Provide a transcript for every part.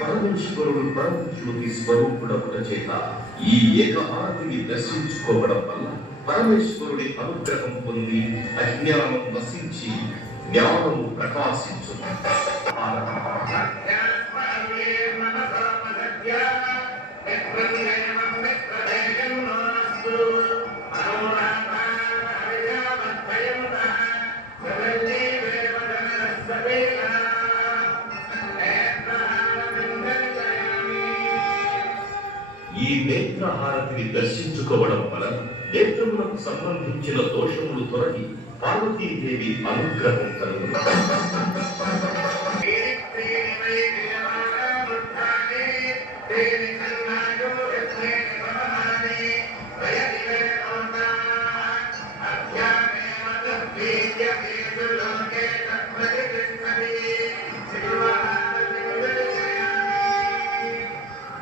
పరమేశ్వరుడు పరమజ్యోతి స్వరూపుడపుట చేత ఈ ఏకహారతిని దర్శించుకోవడం వల్ల పరమేశ్వరుడి అనుగ్రహం పొంది అజ్ఞానం నశించి జ్ఞానము ప్రకాశించు. ఈ నేత్రహారతిని దర్శించుకోవడం వలన నేత్రములకు సంబంధించిన దోషములు తొలగి పార్వతీదేవి అనుగ్రహం కలుగును.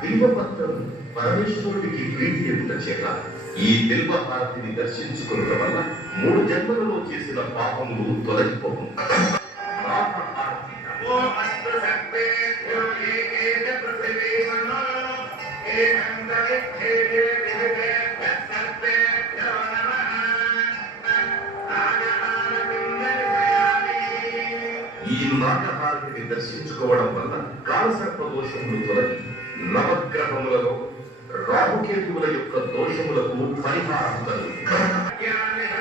బిల్వపత్రం పరమేశ్వరుడికి ప్రీతి ఎదుట చేత ఈ బిల్వహారతిని దర్శించుకోవడం వల్ల 3 జన్మలలో చేసిన పాపములు తొలగిపోవు. ఈ నాగహారతిని దర్శించుకోవడం వల్ల కాలసర్ప దోషములు తొలగి నవగ్రహములలో రాహుకేతువుల యొక్క దోషములకు పరిహారం కలుగుతుంది.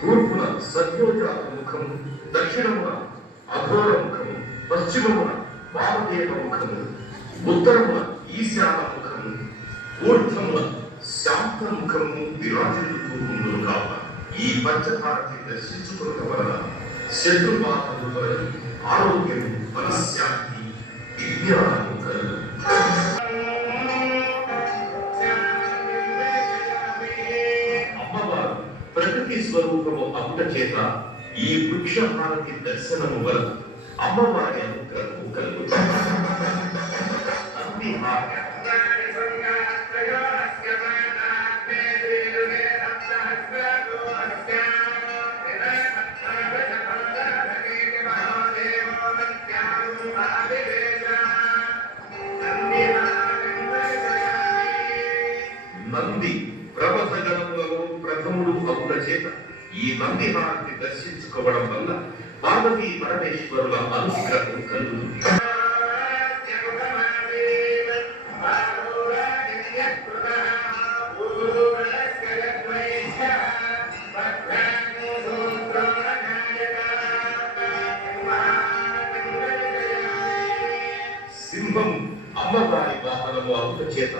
తూర్పున సత్యోజాత ముఖము, దక్షిణమున అఘోర ముఖము, పశ్చిమమున వామదేవ ముఖము, ఉత్తరమున ఈశాన ముఖము, ఊర్ధ్వమున శాంత ముఖము విరాజిల్లుతూ ఉండును కావున ఈ పంచహారతి దర్శించుకోవడం వలన శత్రుబాధలు తొలగి ఆరోగ్యము, మనశ్శాంతి, విజ్ఞానము కలుగు. అమ్మవారు ప్రకృతి స్వరూపము అపుట చేత ఈ వృక్షహారతి దర్శనము వలన అమ్మవారి అనుగ్రహము కలుగు. నంది ప్రబధగణములలో ప్రథముడు అపుట చేత ఈ నంది హారతి దర్శించుకోవడం వల్ల పార్వతీ పరమేశ్వరుల అనుగ్రహం కలుగుతుంది. సింహం అమ్మవారి వాహనము అపుట చేత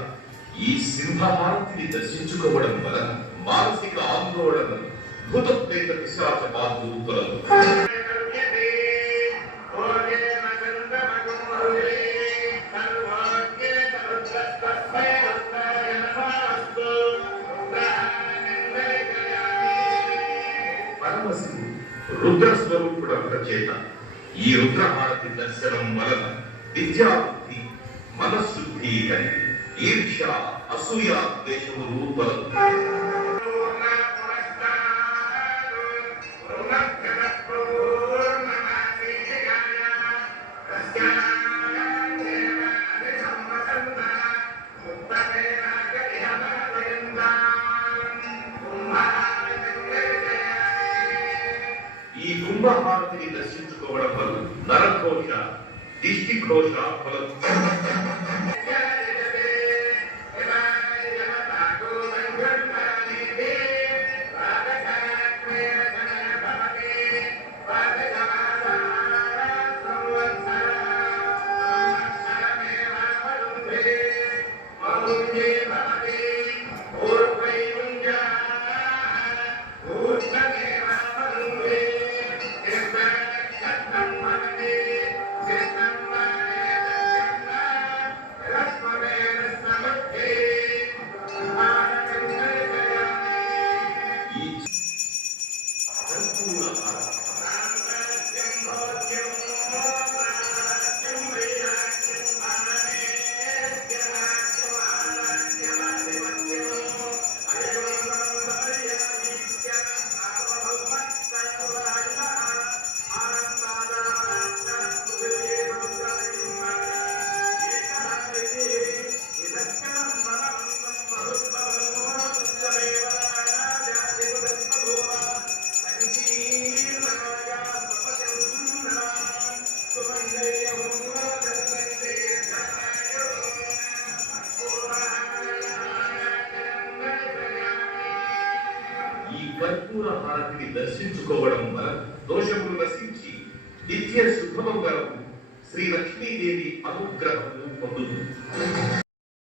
ఈ సింహహారతిని దర్శించుకోవడం వలన మానసిక ఆందోళన, భూత ప్రేత పిశాచ బాధలు తొలగు. రుద్ర స్వరూపుడంత చేత ఈ రుద్రహారతి దర్శనం వలన విద్యాబుద్ధి మనశుద్ధి కలిగి ఈర్ష అసూయ ద్వేషములు తొలగుతాయి. ఈ కుంభహారతిని దర్శించుకోవడం వల్ల నరఘోష దిష్టిఘోష కర్పూర హారతిని దర్శించుకోవడం వలన దోషములు నశించి నిత్య శుభమంగళము శ్రీ లక్ష్మీదేవి అనుగ్రహము పొందుతుంది.